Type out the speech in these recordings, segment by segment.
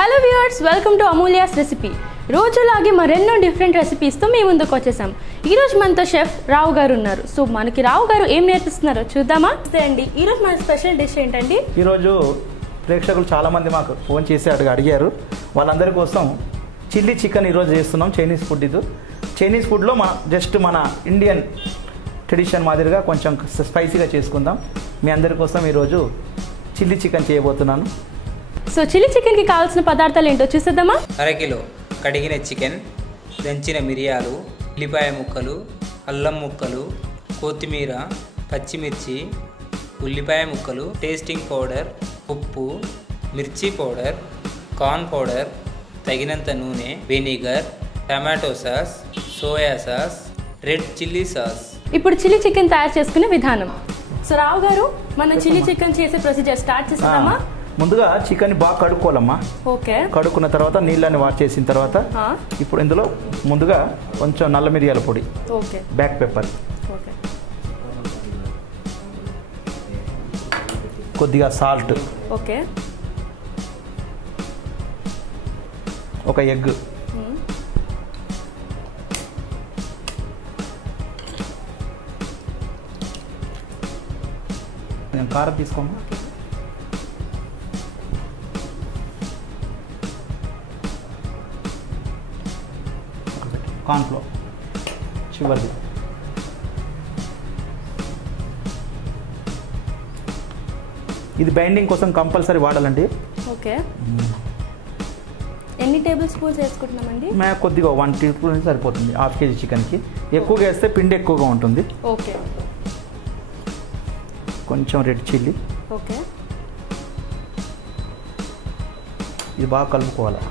Hello viewers, welcome to Amulya's recipe. రోజులాగే మరెన్నో different రెసిపీస్తో మీ ముందుకు వచ్చేసాం. ఈరోజు మనతో షెఫ్ రావు గారు ఉన్నారు. సో మనకి రావు గారు ఏం నేర్పిస్తున్నారో చూద్దామా? అండి, ఈరోజు మన స్పెషల్ డిష్ ఏంటండి? ఈరోజు ప్రేక్షకులు చాలామంది మాకు ఫోన్ చేసి అడిగారు. వాళ్ళందరి కోసం చిల్లీ చికెన్ ఈరోజు చేస్తున్నాం. చైనీస్ ఫుడ్ ఇది. చైనీస్ ఫుడ్లో మన ఇండియన్ ట్రెడిషన్ మాదిరిగా కొంచెం స్పైసీగా చేసుకుందాం. మీ అందరి కోసం ఈరోజు చిల్లీ చికెన్ చేయబోతున్నాను. సో చిల్లీ చికెన్కి కావాల్సిన పదార్థాలు ఏంటో చూసేద్దామా? అరకిలో కడిగిన చికెన్, దంచిన మిరియాలు, ఉల్లిపాయ ముక్కలు, అల్లం ముక్కలు, కొత్తిమీర, పచ్చిమిర్చి, ఉల్లిపాయ ముక్కలు, టేస్టింగ్ పౌడర్, ఉప్పు, మిర్చి పౌడర్, కార్న్ పౌడర్, తగినంత నూనె, vinegar, tomato sauce, soya sauce, red chilli sauce. ఇప్పుడు చిల్లీ చికెన్ తయారు చేసుకునే విధానం. సో రావు గారు, మనం చిల్లీ చికెన్ చేసే ప్రొసీజర్ స్టార్ట్ చేద్దామా? ముందుగా చికెన్ బాగా కడుక్కోవాలమ్మా. ఓకే. కడుక్కున్న తర్వాత నీళ్ళని వాష్ చేసిన తర్వాత ఇప్పుడు ఇందులో ముందుగా కొంచెం నల్ల మిరియాల పొడి, ఓకే, బ్లాక్ పెప్పర్, ఓకే, కొద్దిగా సాల్ట్, ఓకే, ఒక ఎగ్, కారం తీసుకోండి, కార్న్ఫ్లోర్ చివరిది, ఇది బైండింగ్ కోసం కంపల్సరీ వాడాలండి. ఓకే. ఎన్ని టేబుల్ స్పూన్స్ వేసుకుంటున్నామండి? మేము కొద్దిగా 1 టీ స్పూన్ సరిపోతుంది హాఫ్ కేజీ చికెన్కి. ఎక్కువగా వేస్తే పిండి ఎక్కువగా ఉంటుంది. ఓకే. కొంచెం రెడ్ చిల్లీ, ఓకే, ఇది బాగా కలుపుకోవాలి.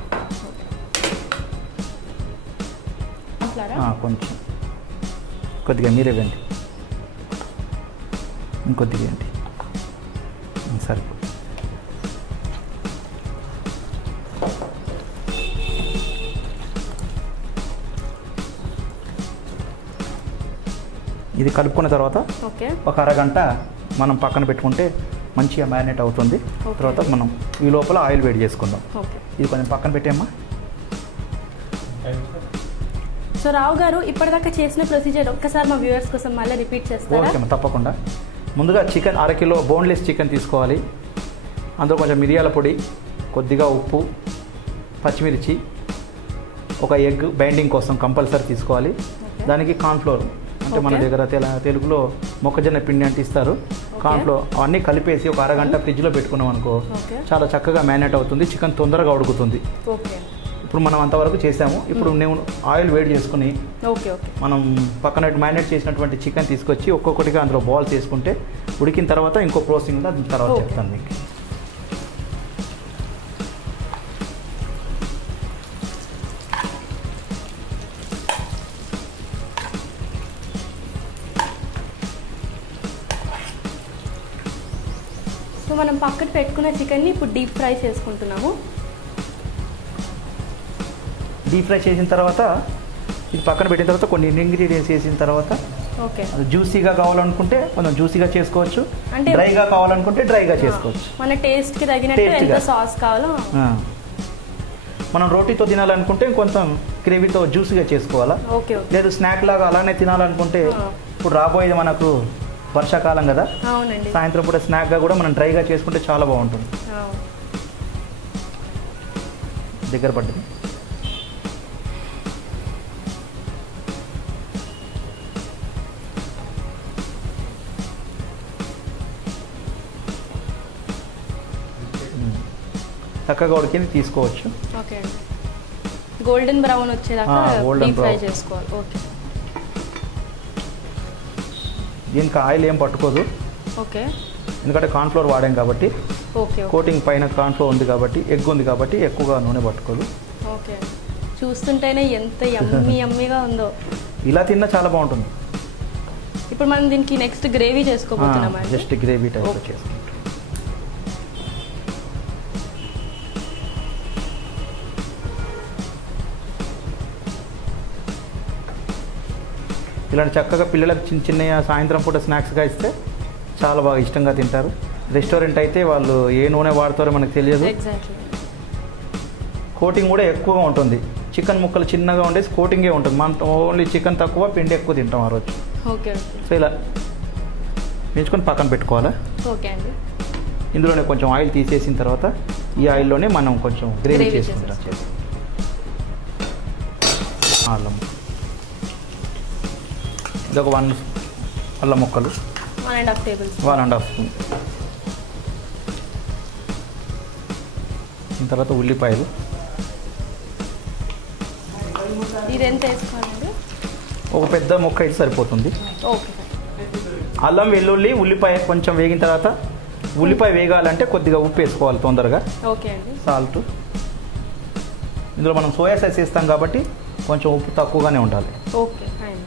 కొంచెం కొద్దిగా మీరే వేయండి, ఇంకొద్దిగా వేయండి, సరిపో. ఇది కలుపుకున్న తర్వాత ఒక అరగంట మనం పక్కన పెట్టుకుంటే మంచిగా మ్యారినేట్ అవుతుంది. తర్వాత మనం ఈ లోపల ఆయిల్ వేడి చేసుకుందాం. ఇది కొంచెం పక్కన పెట్టేమ్మా. సో రావు గారు, ఇప్పటిదాకా చేసిన ప్రొసీజర్ ఒక్కసారి మా వ్యూవర్స్ కోసం మళ్ళీ రిపీట్ చేస్తారా? ఓకే, తప్పకుండా. ముందుగా చికెన్ అరకిలో బోన్లెస్ చికెన్ తీసుకోవాలి. అందులో కొంచెం మిరియాల పొడి, కొద్దిగా ఉప్పు, పచ్చిమిర్చి, ఒక ఎగ్ బైండింగ్ కోసం కంపల్సరీ తీసుకోవాలి. దానికి కార్న్ఫ్లోర్ అంటే మన దగ్గర తెలుగులో మొక్కజొన్న పిండి అంటే ఇస్తారు. కార్న్ఫ్లోర్ అవన్నీ కలిపేసి ఒక అరగంట ఫ్రిడ్జ్లో పెట్టుకున్నాం అనుకో, చాలా చక్కగా మ్యారినేట్ అవుతుంది. చికెన్ తొందరగా ఉడుకుతుంది. ఇప్పుడు మనం అంతవరకు చేసాము. ఇప్పుడు నేను ఆయిల్ వేడి చేసుకుని మనం పక్కన మ్యారినేట్ చేసినటువంటి చికెన్ తీసుకొచ్చి ఒక్కొక్కటిగా అందులో బాల్స్ వేసుకుంటే ఉడికిన తర్వాత ఇంకో ప్రాసెసింగ్ ఉందా తర్వాత చెప్తాను మీకు. సో మనం పక్కన పెట్టుకున్న చికెన్ని ఇప్పుడు డీప్ ఫ్రై చేసుకుంటున్నాము. డీప్ ఫ్రై చేసిన తర్వాత ఇది పక్కన పెట్టిన తర్వాత కొన్ని ఇంగ్రీడియంట్స్ వేసిన తర్వాత జ్యూసీగా కావాలనుకుంటే కొంచెం జ్యూసీగా చేసుకోవచ్చు, డ్రైగా కావాలనుకుంటే డ్రైగా చేసుకోవచ్చు. మన టేస్ట్కి తగినట్టు ఎంత సాస్ కావాలో. మనం రోటీతో తినాలనుకుంటే కొంచెం గ్రేవీతో జ్యూసీగా చేసుకోవాలా. లేదు స్నాక్ లాగా అలానే తినాలనుకుంటే ఇప్పుడు రాబోయేది మనకు వర్షాకాలం కదా, సాయంత్రం పూట స్నాక్గా కూడా మనం డ్రైగా చేసుకుంటే చాలా బాగుంటుంది. దగ్గర పడ్డది. చక్కగా ఉడికింది తీసుకోవచ్చు. ఓకే, గోల్డెన్ బ్రౌన్ వచ్చేదాకా డీప్ ఫ్రై చేసుకోవాలి. ఓకే. దీనికి ఆయిల్ ఏం పట్టుకోదు. ఓకే. ఎందుకంటే కార్న్ఫ్లోర్ వాడాం కాబట్టి, కోటింగ్ పైన కార్న్ఫ్లోర్ ఉంది కాబట్టి, ఎగ్ ఉంది కాబట్టి ఎక్కువగా నూనె పట్టుకోదు. ఓకే. చూస్తుంటేనే ఎంత యమ్మీగా ఉందో. ఇలా తిన్నా చాలా బాగుంటుంది. ఇప్పుడు మనం దీనికి నెక్స్ట్ గ్రేవీ చేసుకోబోతున్నాం. జస్ట్ గ్రేవీ టైప్ చేసుకుంటాం. ఇలాంటి చక్కగా పిల్లలకు చిన్న చిన్న సాయంత్రం పూట స్నాక్స్గా ఇస్తే చాలా బాగా ఇష్టంగా తింటారు. రెస్టారెంట్ అయితే వాళ్ళు ఏ నూనె వాడతారో మనకు తెలియదు. కోటింగ్ కూడా ఎక్కువగా ఉంటుంది. చికెన్ ముక్కలు చిన్నగా ఉండేసి కోటింగే ఉంటుంది. మనం ఓన్లీ చికెన్ తక్కువ, పిండి ఎక్కువ తింటాం ఆ రోజు. ఓకే. సో ఇలా వేయించుకొని పక్కన పెట్టుకోవాలా. ఓకే అండి. ఇందులోనే కొంచెం ఆయిల్ తీసేసిన తర్వాత ఈ ఆయిల్లోనే మనం కొంచెం గ్రేవీ చేసుకుంటాం. అల్లం ఇదొక 1 అల్లం ముక్కలు, 1.5 టేబుల్ స్పూన్. 1.5 స్పూన్. దీని తర్వాత ఉల్లిపాయలు. ఇది ఎంత వేసుకోవాలండి? ఒక పెద్ద ముక్క అయితే సరిపోతుంది. ఓకే. అల్లం, వెల్లుల్లి, ఉల్లిపాయ కొంచెం వేగిన తర్వాత ఉల్లిపాయ వేగాలంటే కొద్దిగా ఉప్పు వేసుకోవాలి తొందరగా. ఓకే అండి. సాల్ట్. ఇందులో మనం సోయా సాస్ వేస్తాం కాబట్టి కొంచెం ఉప్పు తక్కువగానే ఉండాలి. Okay fine.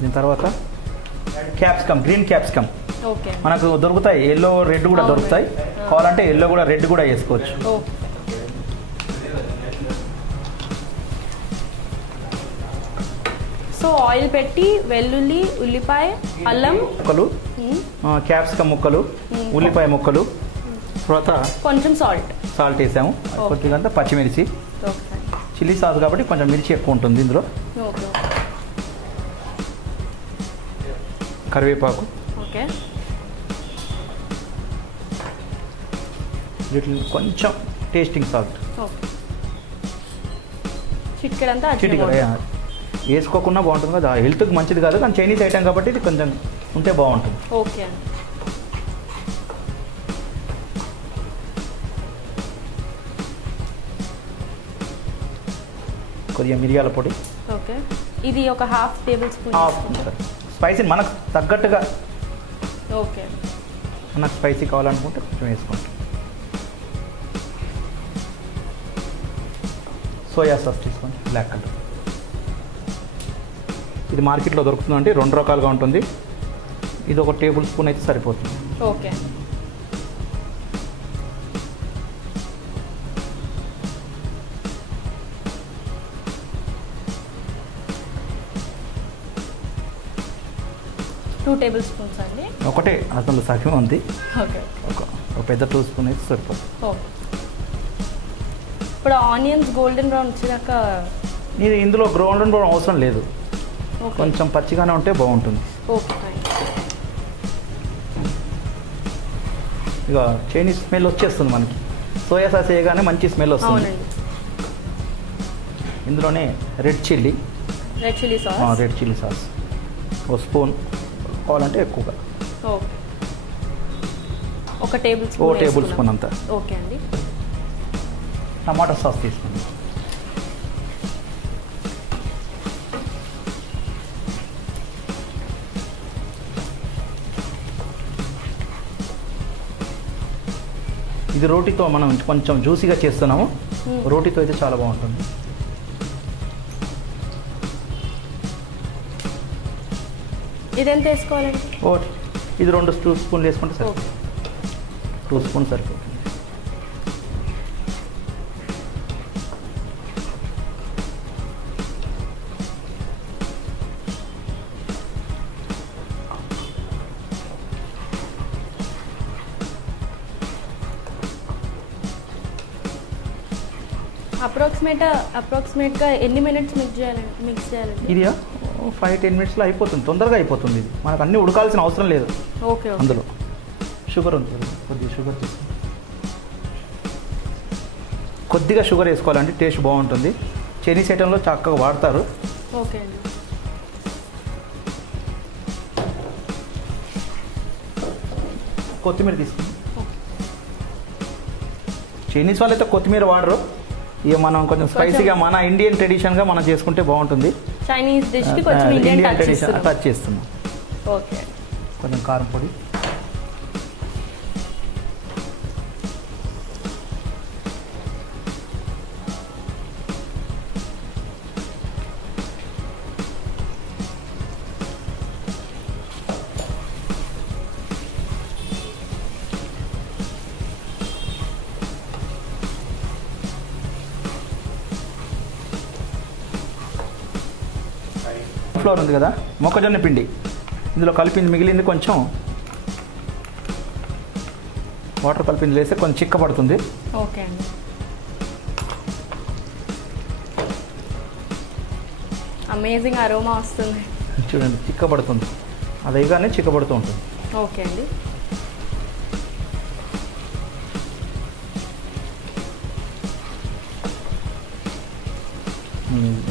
దీని తర్వాత క్యాప్సికమ్, గ్రీన్ క్యాప్సికమ్ ఓకే. మనకు దొరుకుతాయి. ఎల్లో, రెడ్ కూడా దొరుకుతాయి. కావాలంటే ఎల్లో కూడా, రెడ్ కూడా వేసుకోవచ్చు. ఓకే. సో ఆయిల్ పెట్టి వెల్లుల్లి, ఉల్లిపాయ, అల్లం ముక్కలు, క్యాప్సికమ్ ముక్కలు, ఉల్లిపాయ ముక్కలు, తర్వాత కొంచెం సాల్ట్ వేసాము. కొద్దిగా అంతా పచ్చిమిర్చి. చిల్లీ సాస్ కాబట్టి కొంచెం మిర్చి ఎక్కువ ఉంటుంది ఇందులో. ఓకే. కరివేపాకు. ఓకే. వీటిని కొంచెం టేస్టింగ్ సాల్ట్. ఓకే. చిటికెడంతా వేసుకోకుండా బాగుంటుంది కదా, హెల్త్కి మంచిది కాదు కానీ చైనీస్ ఐటమ్ కాబట్టి ఇది కొంచెం ఉంటే బాగుంటుంది. ఓకే అండి. కొద్దిగా మిరియాల పొడి. ఓకే. ఇది ఒక 1/2 టేబుల్ స్పూన్. స్పైసీ మనకు తగ్గట్టుగా. ఓకే. మనకు స్పైసీ కావాలనుకుంటే కొంచెం వేసుకుంటాం. సోయా సాస్ తీసుకోండి, బ్లాక్ కలర్. ఇది మార్కెట్లో దొరుకుతుందండి, 2 రకాలుగా ఉంటుంది. ఇది ఒక టేబుల్ స్పూన్ అయితే సరిపోతుంది. ఓకే. టూ టేబుల్ స్పూన్స్ అండి. ఒకటే అసలు సగం ఉంది. ఓకే. ఒక పెద్ద 2 స్పూన్ అయితే సరిపోతుంది. ఓకే. ఇప్పుడు ఆనియన్స్ గోల్డెన్ బ్రౌన్ వచ్చినాక ఇది ఇందులో గోల్డెన్ బ్రౌన్ అవసరం లేదు, కొంచెం పచ్చిగానే ఉంటే బాగుంటుంది. ఓకే. ఇక చైనీస్ స్మెల్ వచ్చేస్తుంది మనకి. సోయా సాస్ వేయగానే మంచి స్మెల్ వస్తుంది. ఇందులోనే రెడ్ చిల్లీ సాస్ ఒక స్పూన్, కావాలంటే ఎక్కువగా ఒక టేబుల్ స్పూన్ అంతా. ఓకే అండి. టమాటా సాస్ తీసుకోండి. ఇది రోటీతో మనం కొంచెం జ్యూసీగా చేస్తున్నాము. రోటీతో అయితే చాలా బాగుంటుంది. ఇది ఎంత వేసుకోవాలండి? ఇది 2 స్పూన్లు వేసుకుంటే సరిపోతుంది. 2 స్పూన్ సరిపోతుంది. అప్రాక్సిమేట్గా ఎన్ని మినిట్స్ మిక్స్ చేయాలండి? ఇది 5-10 మినిట్స్లో అయిపోతుంది, తొందరగా అయిపోతుంది. ఇది మనకు అన్నీ ఉడకాల్సిన అవసరం లేదు. ఓకే. అందులో షుగర్ ఉంటుంది, కొద్దిగా షుగర్ తీసుకుంటాం. కొద్దిగా షుగర్ వేసుకోవాలంటే టేస్ట్ బాగుంటుంది. చైనీస్ ఐటెంలో చక్కగా వాడతారు. ఓకే అండి. కొత్తిమీర తీసుకుంటాం. చైనీస్ వాళ్ళు అయితే కొత్తిమీర వాడరు. ఇక మనం కొంచెం స్పైసీగా మన ఇండియన్ ట్రెడిషన్గా మనం చేసుకుంటే బాగుంటుంది. చైనీస్ డిష్కి కొంచెం ఇండియన్ ట్రెడిషన్ టచ్ చేస్తున్నాం. ఓకే. కొంచెం కారం పొడి. ఫ్లోర్ ఉంది కదా, మొక్కజొన్న పిండి ఇందులో కలిపింది, మిగిలింది కొంచెం వాటర్ కలిపి ఇందులో వేస్తే కొంచెం చిక్కబడుతుంది. ఓకే అండి. అమేజింగ్ అరోమా వస్తుంది చూడండి, చిక్కబడుతుంది. అది వేయగానే చిక్కబడుతూ ఉంటుంది. ఓకే అండి.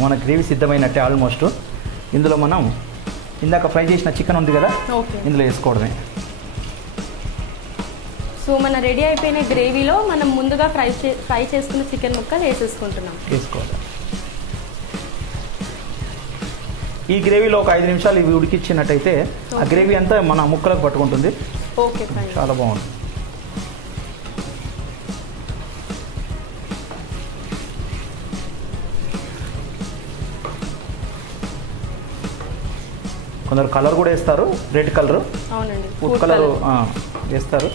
మన గ్రేవీ సిద్ధమైనట్టే ఆల్మోస్ట్. ఇందులో మనం ఇందాక ఫ్రై చేసిన చికెన్ ఉంది కదా, ఓకే, ఇందులో వేసుకోవడమే. సో మన రెడీ అయిపోయిన గ్రేవీలో మనం ముందుగా ఫ్రై చేసుకున్న చికెన్ ముక్కలు వేసేసుకుంటున్నాం. వేసుకోవాలి. ఈ గ్రేవీలో ఒక 5 నిమిషాలు ఇవి ఉడికిచ్చినట్టయితే ఆ గ్రేవీ అంతా మన ముక్కలకు పట్టుకుంటుంది. ఓకే, చాలా బాగుంటుంది. కొందరు కలర్ కూడా వేస్తారు, రెడ్ కలర్, అవునండి, ఫుడ్ కలర్ వేస్తారు.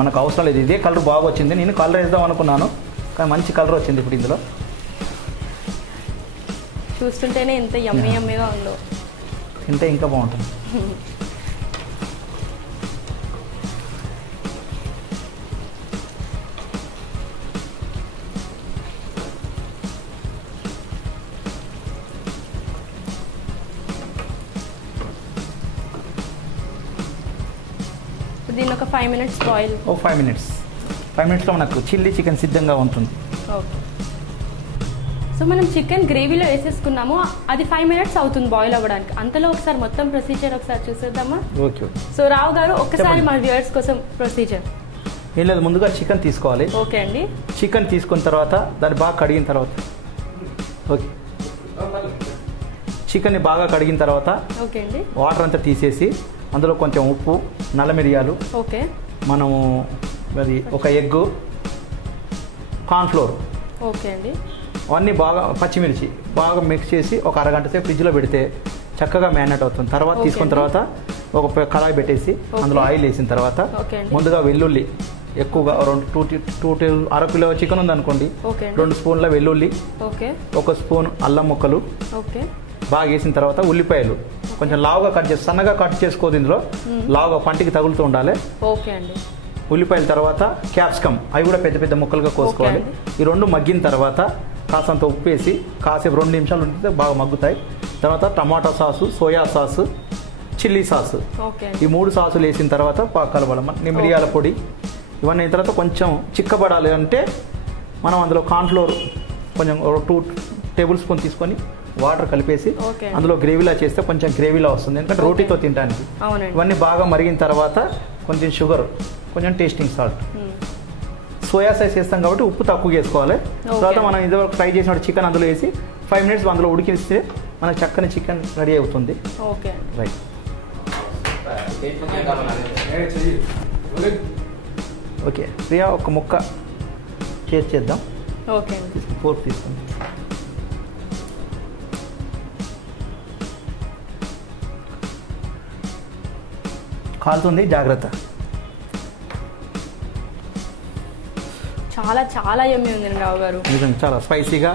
మనకు అవసరం లేదు. ఇదే కలర్ బాగా వచ్చింది. నేను కలర్ వేద్దాం అనుకున్నాను, కానీ మంచి కలర్ వచ్చింది ఇప్పుడు ఇందులో. చూస్తుంటేనే ఎంత యమ్మీ యమ్మీగా ఉందో. తింటే ఇంకా బాగుంటుంది. దీన్ని ఒక 5 minutes బాయిల్. ఓ 5 minutes. 5 minutesలో మనకు చిల్లీ చికెన్ సిద్ధంగా ఉంటుంది. ఓకే. సో మనం చికెన్ గ్రేవీలో వేసేసుకున్నాము. అది 5 minutes అవుతుంది బాయిల్ అవ్వడానికి. అంతలో ఒకసారి మొత్తం ప్రొసీజర్ ఒకసారి చూసేద్దామా? ఓకే. సో రావు గారు ఒక్కసారి మా వ్యూవర్స్ కోసం ప్రొసీజర్. ఏం లేదు, ముందుగా చికెన్ తీసుకోవాలి. ఓకే అండి. చికెన్ తీసుకున్న తర్వాత దాన్ని బాగా కడిగిన తర్వాత, ఓకే, చికెన్ని బాగా కడిగిన తర్వాత ఓకే అండి, వాటర్ అంతా తీసేసి అందులో కొంచెం ఉప్పు, నల్ల మిరియాలు, ఓకే, మనము అది ఒక ఎగ్గు, కార్న్ఫ్లోర్, ఓకే అండి, అవన్నీ బాగా పచ్చిమిర్చి బాగా మిక్స్ చేసి ఒక అరగంట సేపు ఫ్రిడ్జ్లో పెడితే చక్కగా మ్యారినేట్ అవుతుంది. తర్వాత తీసుకున్న తర్వాత ఒక కళాయి పెట్టేసి అందులో ఆయిల్ వేసిన తర్వాత ముందుగా వెల్లుల్లి ఎక్కువగా 2 అర కిలో చికెన్ ఉందనుకోండి, 2 స్పూన్ల వెల్లుల్లి, 1 స్పూన్ అల్లం ముక్కలు బాగా వేసిన తర్వాత ఉల్లిపాయలు కొంచెం లావుగా కట్ చేసి, సన్నగా కట్ చేసుకోదు, ఇందులో లావుగా పంటికి తగులుతూ ఉండాలి. ఉల్లిపాయల తర్వాత క్యాప్సికమ్, అవి కూడా పెద్ద పెద్ద ముక్కలుగా కోసుకోవాలి. ఈ 2 మగ్గిన తర్వాత కాసంత ఉప్పు వేసి కాసేపు 2 నిమిషాలు ఉంటే బాగా మగ్గుతాయి. తర్వాత టమాటా sauce, soya sauce, chilli sauce, ఈ 3 సాసులు వేసిన తర్వాత కలపాలి. మిరియాల పొడి ఇవన్నీ అయిన తర్వాత కొంచెం చిక్కబడాలి అంటే మనం అందులో కార్న్ఫ్లోర్ కొంచెం 2 టేబుల్ స్పూన్ తీసుకొని వాటర్ కలిపేసి అందులో గ్రేవీలా చేస్తే కొంచెం గ్రేవీలా వస్తుంది, ఎందుకంటే రోటీతో తినడానికి. ఇవన్నీ బాగా మరిగిన తర్వాత కొంచెం షుగర్, కొంచెం టేస్టింగ్ సాల్ట్, సోయా సాస్ వేస్తాం కాబట్టి ఉప్పు తక్కువ వేసుకోవాలి. తర్వాత మనం ఇదివరకు ఫ్రై చేసిన చికెన్ అందులో వేసి 5 minutes అందులో ఉడికిస్తే మనకు చక్కని చికెన్ రెడీ అవుతుంది. రైట్. ఓకే ప్రియా, ఒక ముక్క టేస్ట్ చేద్దాం. ఓకే, ఫోర్క్ తీసుకుంది. కాలుతుంది, జాగ్రత్త. చాలా చాలా యమ్మీ ఉంది రావు గారు. నిజంగా చాలా స్పైసీగా,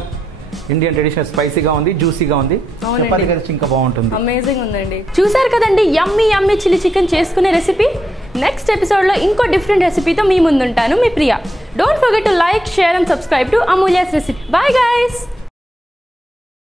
ఇండియన్ ట్రెడిషనల్ స్పైసీగా ఉంది, జ్యూసీగా ఉంది. చపాతీ కలిసి ఇంకా బాగుంటుంది. అమేజింగ్ ఉందండి. చూసారు కదండి యమ్మీ యమ్మీ చిల్లీ చికెన్ చేసుకునే రెసిపీ. నెక్స్ట్ ఎపిసోడ్లో ఇంకో డిఫరెంట్ రెసిపీతో మీ ముందుంటాను, మీ Priya. Don't forget to like, share and subscribe to Amulya's recipe. Bye guys.